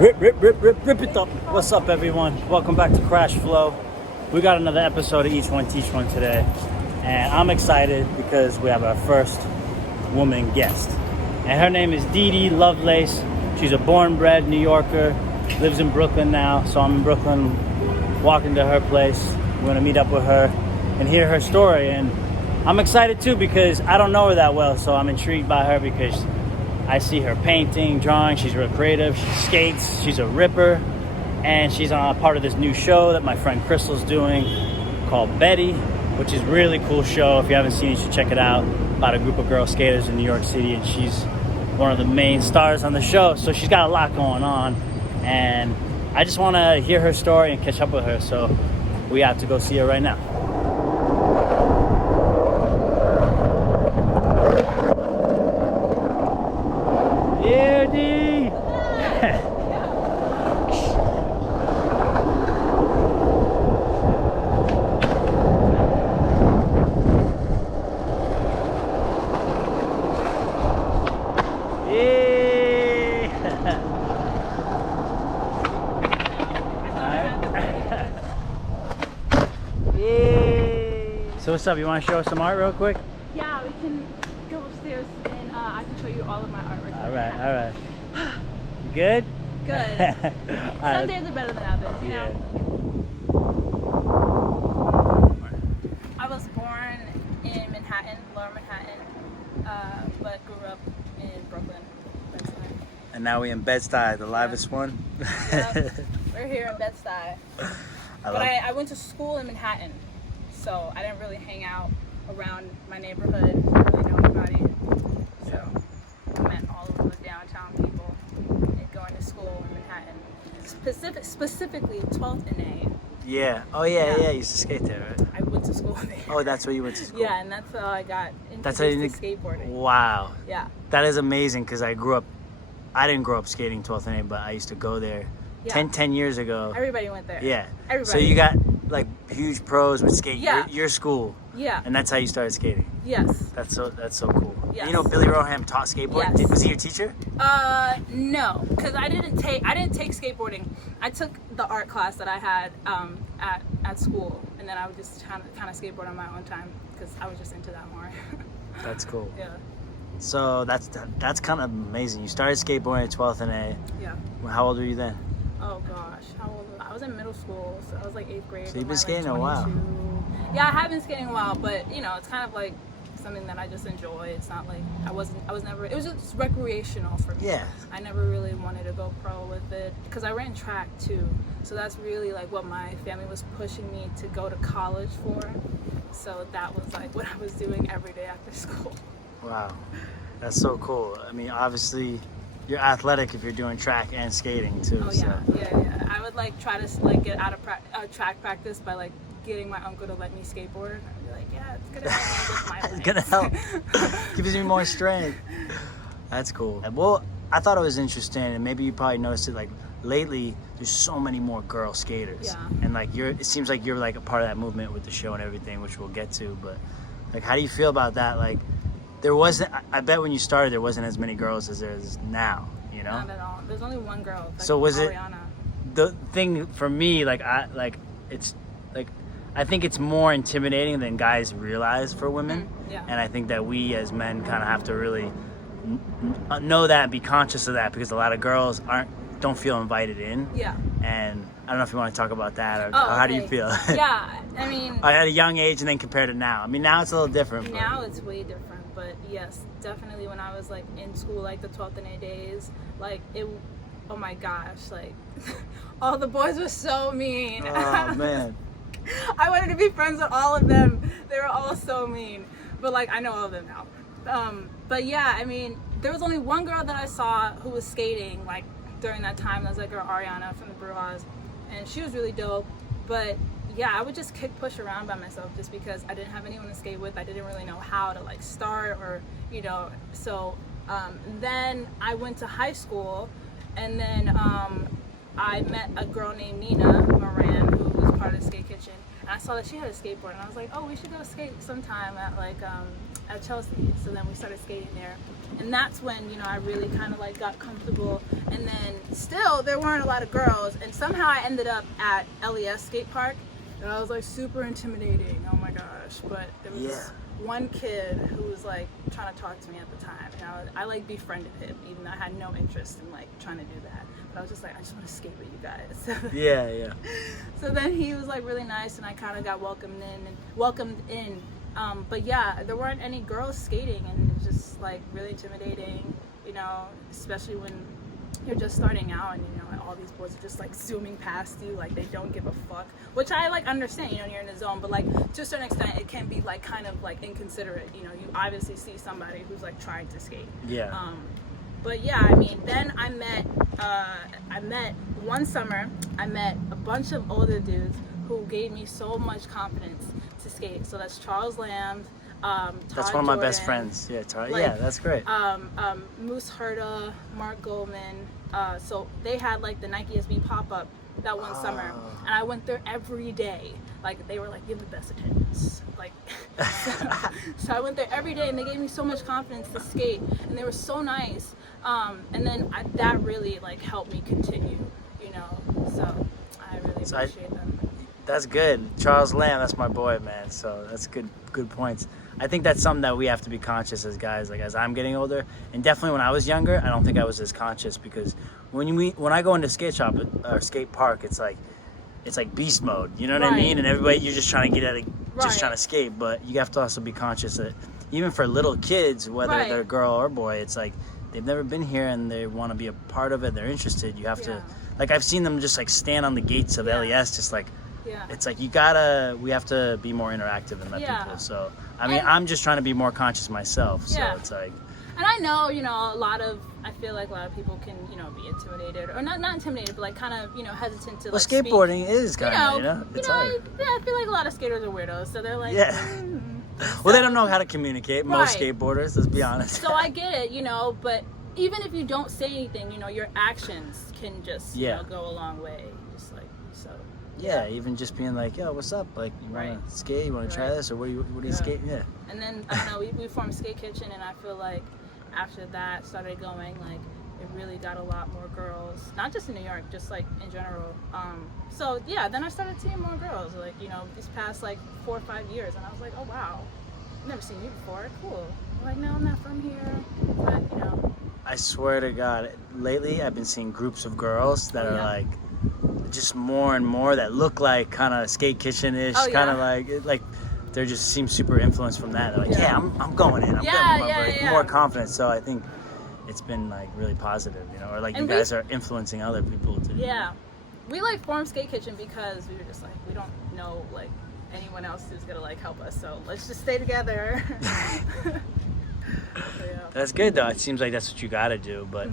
Rip it up. What's up, everyone? Welcome back to Crashflow. We got another episode of Each One Teach One today, and I'm excited because we have our first woman guest, and her name is Dede Lovelace. She's a born-bred New Yorker, lives in Brooklyn now, so I'm in Brooklyn, walking to her place. We're gonna meet up with her and hear her story, and I'm excited too because I don't know her that well, so I'm intrigued by her because I see her painting, drawing. She's real creative. She skates. She's a ripper. And she's on a part of this new show that my friend Crystal's doing called Betty, which is a really cool show. If you haven't seen it, you should check it out. About a group of girl skaters in New York City, and she's one of the main stars on the show. So she's got a lot going on. And I just want to hear her story and catch up with her. So we have to go see her right now. Dede! So what's up? You want to show us some art real quick? Yeah, we can go upstairs and I can show you all of my artwork. All right. You good? Good. Some days are better than others, you know? I was born in Manhattan, Lower Manhattan, but grew up in Brooklyn. And now we're in Bed-Stuy, the livest one. Yep. We're here in Bed-Stuy. I went to school in Manhattan, so I didn't really hang out around my neighborhood. I didn't really know anybody. So I met all of those downtown people going to school in Manhattan. Specifically 12th and A. Yeah. Oh yeah. You used to skate there, right? I went to school there. Oh, that's where you went to school. Yeah, and that's how I got introduced to skateboarding. Wow. Yeah. That is amazing because I didn't grow up skating 12th and A, but I used to go there 10 years ago. Everybody went there. Yeah. Everybody. So you got like huge pros with skate. Yeah. Your school. Yeah. And that's how you started skating. Yes. That's so cool. Yes. You know Billy Roham taught skateboarding? Yes. Was he your teacher? No, because I didn't take skateboarding. I took the art class that I had at school, and then I would just kind of skateboard on my own time because I was just into that more. That's cool. Yeah. So that's kind of amazing. You started skateboarding at 12th and A. Yeah. How old were you then? Oh gosh, how old was I? I was in middle school, so I was like 8th grade. So you've been skating a while. Yeah, I have been skating a while, but you know, it's kind of like something that I just enjoy. It's not like it was just recreational for me. Yeah. I never really wanted to go pro with it because I ran track too. So that's really like what my family was pushing me to go to college for. So that was like what I was doing every day after school. Wow. That's so cool. I mean, obviously you're athletic if you're doing track and skating too. Oh yeah, so. Yeah. I would like try to like get out of track practice by like getting my uncle to let me skateboard. I'd be like, yeah, it's gonna help me with my legs. It's gonna help. Gives me more strength. That's cool. Well, I thought it was interesting, and maybe you probably noticed it. Like lately, there's so many more girl skaters. Yeah. And like it seems like you're like a part of that movement with the show and everything, which we'll get to. But like, how do you feel about that? Like, there wasn't. I bet when you started, there wasn't as many girls as there is now. You know. Not at all. There's only one girl. So was Ariana. The thing for me, it's like I think it's more intimidating than guys realize for women. Yeah. And I think that we as men kind of have to really know that and be conscious of that because a lot of girls don't feel invited in. Yeah. And I don't know if you want to talk about that or how do you feel? Yeah, I mean. At a young age and then compared to now. I mean, now it's a little different. Now it's way different, but yes, definitely when I was like in school, like the 12th and A days, like oh my gosh, like all the boys were so mean. Oh man. I wanted to be friends with all of them. They were all so mean, but like I know all of them now. But yeah, I mean, there was only one girl that I saw who was skating like during that time. That was like girl Ariana from the Brujas, and she was really dope. But yeah, I would just push around by myself just because I didn't have anyone to skate with. I didn't really know how to like start or so then I went to high school, and then I met a girl named Nina Moran who was part of the Skate Kitchen, I saw that she had a skateboard, and I was like, oh, we should go skate sometime at like at Chelsea. So then we started skating there, and that's when, you know, I really kind of like got comfortable. And then still there weren't a lot of girls, and somehow I ended up at LES skate park, and I was like super intimidating. Oh my gosh! But there was this one kid who was like trying to talk to me at the time, and I like befriended him, even though I had no interest in like trying to do that. But I was just like, I just want to skate with you guys. Yeah. So then he was like really nice, and I kind of got welcomed in. But yeah, there weren't any girls skating, and it's just like really intimidating, you know, especially when you're just starting out, and you know, all these boys are just like zooming past you, like they don't give a fuck, which I like understand, you know, you're in the zone, but like to a certain extent it can be like kind of like inconsiderate, you know, you obviously see somebody who's like trying to skate. But yeah, I mean, then I met one summer, I met a bunch of older dudes who gave me so much confidence to skate. So that's Charles Lamb, that's one of my best friends. Yeah, like, yeah, that's great. Moose Herta, Mark Goldman. So they had like the Nike SB pop-up that one summer, and I went there every day. Like they were like, you have the best attendance. Like, so I went there every day, and they gave me so much confidence to skate, and they were so nice. And then that really like helped me continue, you know. So I really appreciate them. That's good. Charles Lamb, that's my boy, man. So that's good points. I think that's something that we have to be conscious as guys, like as I'm getting older, and definitely when I was younger, I don't think I was as conscious, because when I go into skate shop or skate park, it's like beast mode, you know what I mean? And everybody, you're just trying to get at it, just trying to skate, but you have to also be conscious that even for little kids, whether they're girl or boy, it's like they've never been here and they want to be a part of it, they're interested. You have to, like I've seen them just like stand on the gates of LES, just like, it's like we have to be more interactive and let people. So I mean, I'm just trying to be more conscious myself. So it's like, and I know, you know, I feel like a lot of people can, you know, be intimidated, or not intimidated, but like kind of, you know, hesitant to like skateboarding is kind of, you know, it's hard. I feel like a lot of skaters are weirdos, so they're like, well, they don't know how to communicate, most skateboarders, let's be honest. So I get it, you know, but even if you don't say anything, you know, your actions can just, you know, go a long way. Just like, so. Yeah, even just being like, yo, what's up? Like, you want to skate? You want to try this? Or what are you skating? Yeah. And then, I don't know, we formed Skate Kitchen, and I feel like after that started going, like, it really got a lot more girls, not just in New York, just like in general. So yeah, then I started seeing more girls, like, you know, these past like 4 or 5 years, and I was like, oh wow, I've never seen you before, cool. I'm like, no, I'm not from here, but you know. I swear to God, lately I've been seeing groups of girls that are like, just more and more that look like kind of Skate Kitchen-ish, kind of like they just seem super influenced from that. They're like, I'm going in. I'm getting more confidence. So I think it's been like really positive, you know, or like, and you guys are influencing other people too. Yeah, we like formed Skate Kitchen because we were just like, we don't know like anyone else who's gonna like help us, so let's just stay together. That's good though. It seems like that's what you got to do. But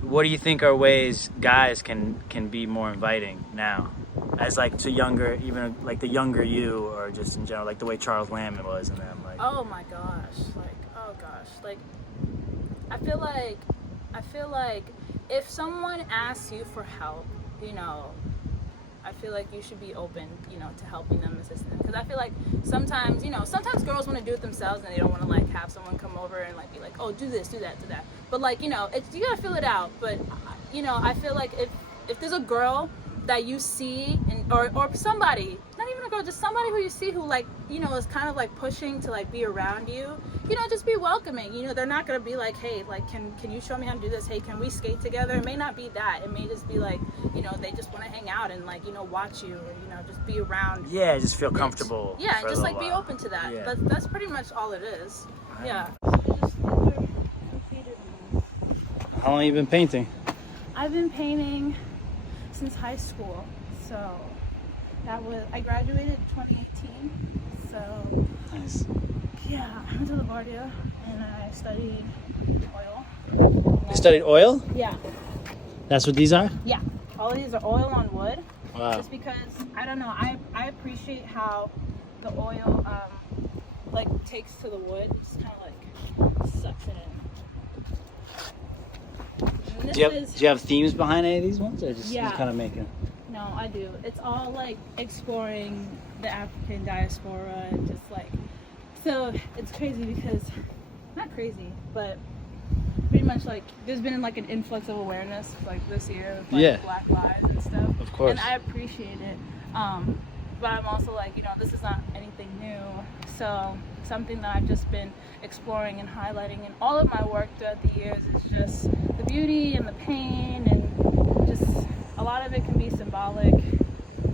what do you think are ways guys can be more inviting now, as like to younger, even like the younger you, or just in general, like the way Charles Lamb was, and them like. Oh my gosh! Like I feel like if someone asks you for help, you know, I feel like you should be open, you know, to helping them, assist them. Because I feel like sometimes, you know, sometimes girls want to do it themselves and they don't want to like have someone come over and like be like, oh, do this, do that, do that. But like, you know, you gotta feel it out. But you know, I feel like if there's a girl that you see, or somebody, not even a girl, just somebody who you see who like, you know, is kind of like pushing to like be around you, you know, just be welcoming. You know, they're not gonna be like, hey, like, can you show me how to do this? Hey, can we skate together? It may not be that. It may just be like, you know, they just want to hang out and like, you know, watch you, or you know, just be around. Yeah, just feel comfortable. Yeah, and just like be open to that. Yeah. That's pretty much all it is. Right. Yeah. How long have you been painting? I've been painting since high school, so I graduated in 2018. So nice. Yeah, I went to LaGuardia and I studied oil. You studied oil? Yeah. That's what these are? Yeah, all of these are oil on wood. Wow. Just because I don't know, I appreciate how the oil like takes to the wood. It's kind of like sucks it in. Do you have themes behind any of these ones, or just kind of making? No, I do. It's all like exploring the African diaspora and just like, so it's crazy because, not crazy, but pretty much like there's been like an influx of awareness like this year with like Black lives and stuff. Of course. And I appreciate it. But I'm also like, you know, this is not anything new. So something that I've just been exploring and highlighting in all of my work throughout the years is just the beauty and the pain, and just a lot of it can be symbolic.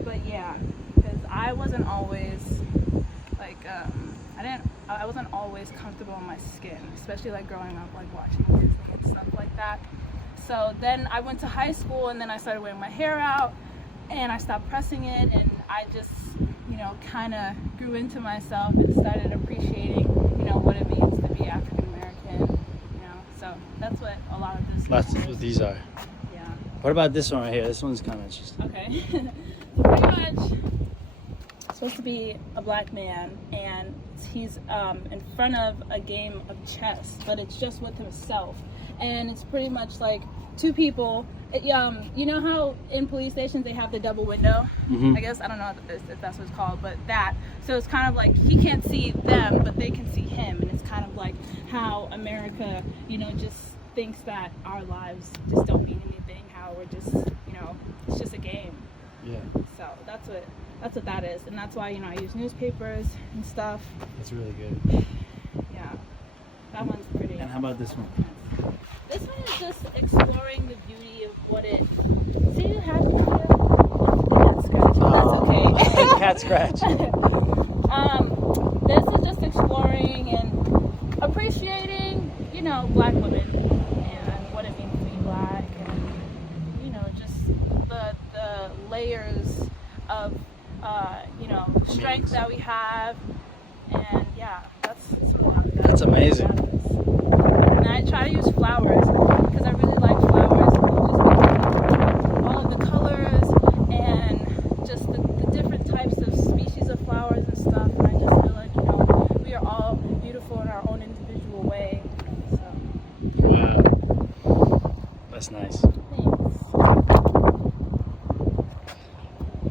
But yeah, because I wasn't always like, I wasn't always comfortable in my skin, especially like growing up, like watching Disney and stuff like that. So then I went to high school, and then I started wearing my hair out, and I stopped pressing it, and I just, you know, kind of grew into myself and started appreciating, you know, what it means to be African American, you know. So that's what a lot of this That's is. what these are. Yeah. What about this one right here? This one's kind of interesting. Okay. So pretty much supposed to be a Black man, and he's in front of a game of chess, but it's just with himself, and it's pretty much like two people. You know how in police stations they have the double window? Mm-hmm. I guess, I don't know if that's what it's called, but that. So it's kind of like he can't see them, but they can see him, and it's kind of like how America, you know, just thinks that our lives just don't mean anything. How we're just, you know, it's just a game. Yeah. So that's what that is, and that's why, you know, I use newspapers and stuff. That's really good. Yeah, that one's pretty. And how about this one? This one is just exploring the beauty of what it. See, you have it here. Cat scratch, but that's okay. Cat scratch. This is just exploring and appreciating, you know, Black women and what it means to be Black, and you know, just the layers of you know, strength that we have, and yeah, that's a lot. That's amazing. And I try to use flowers because I really like flowers, just all of the colors and just the different types of species of flowers and stuff. And I just feel like, you know, we are all beautiful in our own individual way. So. Wow. That's nice. Thanks.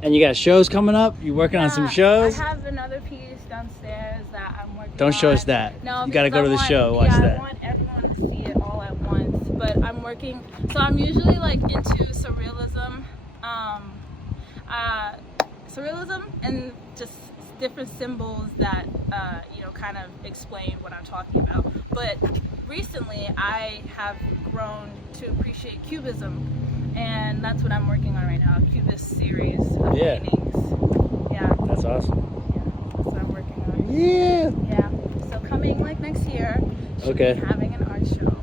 And you got shows coming up? You working on some shows? I have another piece downstairs that I'm working on. Don't show us that. No, you got to go to the show. Watch that. that. I want everyone to see it all at once. But I'm working. So I'm usually like into surrealism, surrealism, and just different symbols that you know, kind of explain what I'm talking about. But recently, I have grown to appreciate cubism, and that's what I'm working on right now. A Cubist series of paintings. Yeah. That's awesome. Yeah, that's what I'm working on. Yeah. Yeah. So coming like next year, should be having an art show.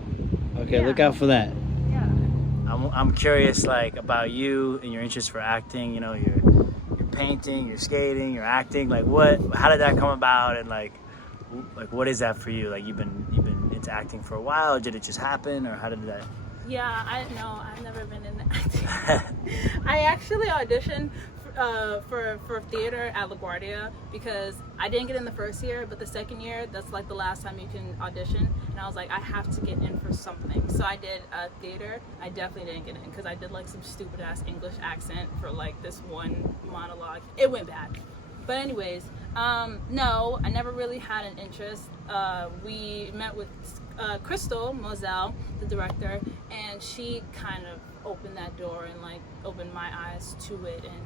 Okay, Yeah. look out for that. Yeah. I'm curious, like, about you and your interest for acting. You know, your painting, your skating, your acting. Like, how did that come about? And like what is that for you? Like, you've been into acting for a while. Or did it just happen, or how did that? Yeah, I've never been in acting. I actually auditioned for theater at LaGuardia because I didn't get in the first year, but the second year, that's like the last time you can audition. And I was like, I have to get in for something. So I did theater. I definitely didn't get in because I did like some stupid ass English accent for like this one monologue. It went bad. But anyways, no, I never really had an interest. We met with Crystal Moselle, the director, and she kind of opened that door and like opened my eyes to it, and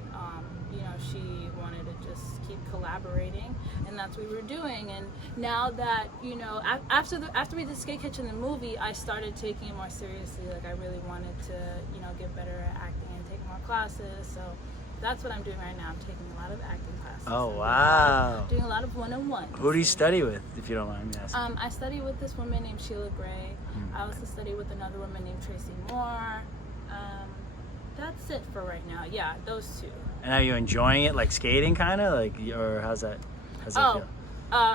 you know, she wanted to just keep collaborating, and that's what we were doing. And now that, you know, after we did Skate Kitchen the movie, I started taking it more seriously. Like, I really wanted to, you know, get better at acting and take more classes. So that's what I'm doing right now. I'm taking a lot of acting classes. Oh, wow. Doing a lot of one-on-one. Who do you study with, if you don't mind me asking? I study with this woman named Sheila Gray. I also study with another woman named Tracy Moore. That's it for right now. Yeah, those two. And are you enjoying it, like skating, kind of, like, or how's that feel?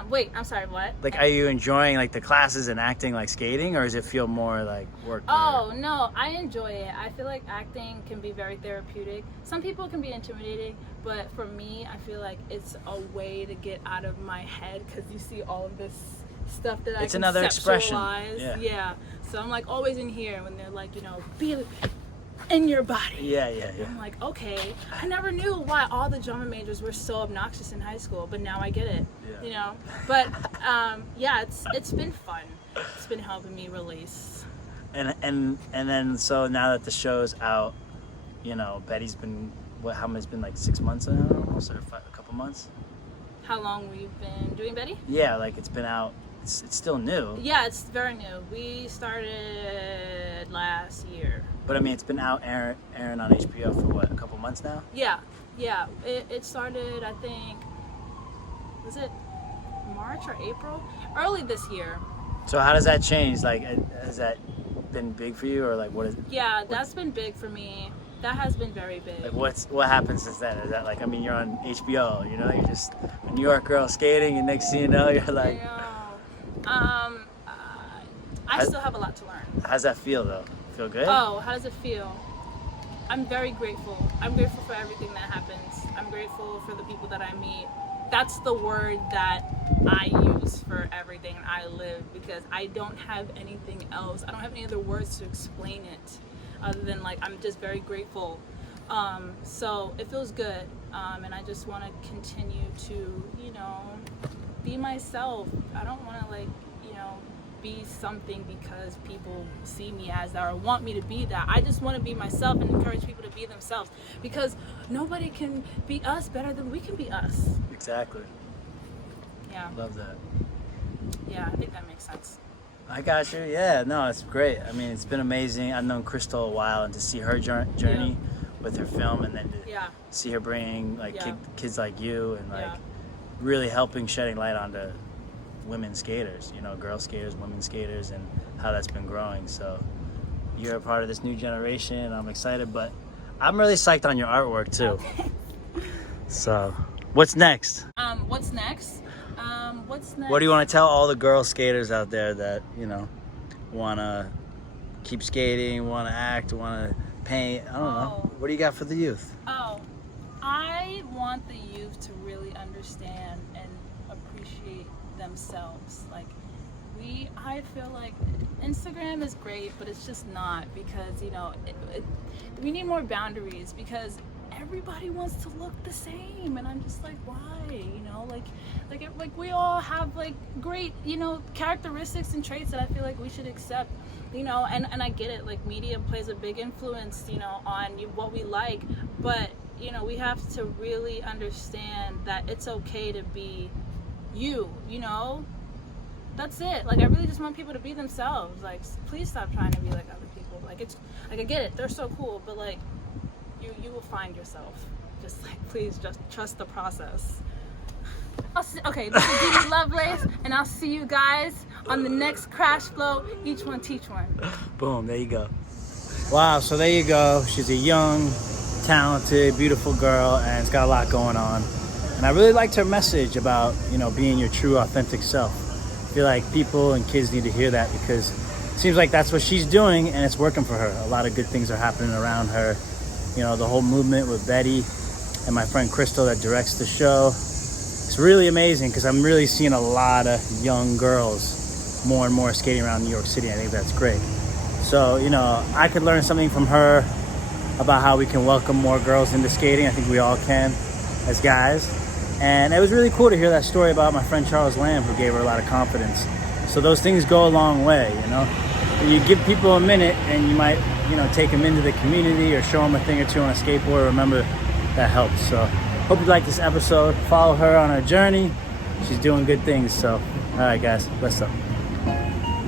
Wait, I'm sorry, what? Like, are you enjoying like the classes and acting like skating, or does it feel more like work? Oh, no, I enjoy it. I feel like acting can be very therapeutic. Some people can be intimidating, but for me, I feel like it's a way to get out of my head, because you see all of this stuff that It's another expression. Yeah. So I'm like always in here when they're like, you know, be in your body. Yeah. I'm like, okay. I never knew why all the drama majors were so obnoxious in high school, but now I get it. Yeah. You know. But yeah, it's been fun. It's been helping me release. And then so now that the show's out, you know, Betty's been how many? It's been like 6 months now, almost, or a couple months. How long we've been doing Betty? Yeah, like it's been out. It's still new. Yeah, it's very new. We started last year. But I mean, it's been out airing on HBO for what, a couple months now? Yeah. It started, I think, was it March or April? Early this year. So how does that change? Like, has that been big for you, or like what is? Yeah, that's been big for me. That has been very big. Like what happens since then? Is that like, I mean, you're on HBO, you know, you're just a New York girl skating, and next thing you know, you're like. I still have a lot to learn. How's that feel though? Feel good? Oh, how does it feel? I'm very grateful. I'm grateful for everything that happens. I'm grateful for the people that I meet. That's the word that I use for everything I live, because I don't have anything else. I don't have any other words to explain it other than like I'm just very grateful. So it feels good, and I just want to continue to, you know, be myself. I don't want to like, you know, be something because people see me as that or want me to be that. I just want to be myself and encourage people to be themselves, because nobody can be us better than we can be us. Exactly. Yeah. Love that. Yeah, I think that makes sense. I got you. Yeah, no, it's great. I mean, it's been amazing. I've known Crystal a while, and to see her journey with her film, and then to see her bring like kids like you, and like really helping shedding light onto women skaters, you know, girl skaters, women skaters, and how that's been growing. So you're a part of this new generation, and I'm excited, but I'm really psyched on your artwork too. Okay. So what's next? What's next? What do you want to tell all the girl skaters out there that, you know, want to keep skating, want to act, want to paint? I don't know. What do you got for the youth? I want the youth to really understand and appreciate themselves. Like, I feel like Instagram is great, but it's just not, because, you know, we need more boundaries, because everybody wants to look the same, and I'm just like, why? You know, like we all have like great, you know, characteristics and traits that I feel like we should accept, you know, and I get it, like media plays a big influence, you know, on what we like, but you know, we have to really understand that it's okay to be you know, that's it. Like, I really just want people to be themselves. Like, please stop trying to be like other people. Like, it's like, I get it, they're so cool, but like you will find yourself. Just like, please just trust the process. Okay, this is Dede Lovelace, and I'll see you guys on the next Crash Flow. Each one teach one. Boom, there you go. Wow, so there you go. She's a young, talented, beautiful girl, and it's got a lot going on. And I really liked her message about, you know, being your true, authentic self. I feel like people and kids need to hear that, because it seems like that's what she's doing, and it's working for her. A lot of good things are happening around her. You know, the whole movement with Betty and my friend Crystal that directs the show. It's really amazing, because I'm really seeing a lot of young girls more and more skating around New York City. I think that's great. So, you know, I could learn something from her about how we can welcome more girls into skating. I think we all can as guys. And it was really cool to hear that story about my friend Charles Lamb, who gave her a lot of confidence. So those things go a long way, you know. You give people a minute, and you might, you know, take them into the community or show them a thing or two on a skateboard. Remember, that helps. So hope you like this episode. Follow her on her journey. She's doing good things. So, all right, guys, bless up.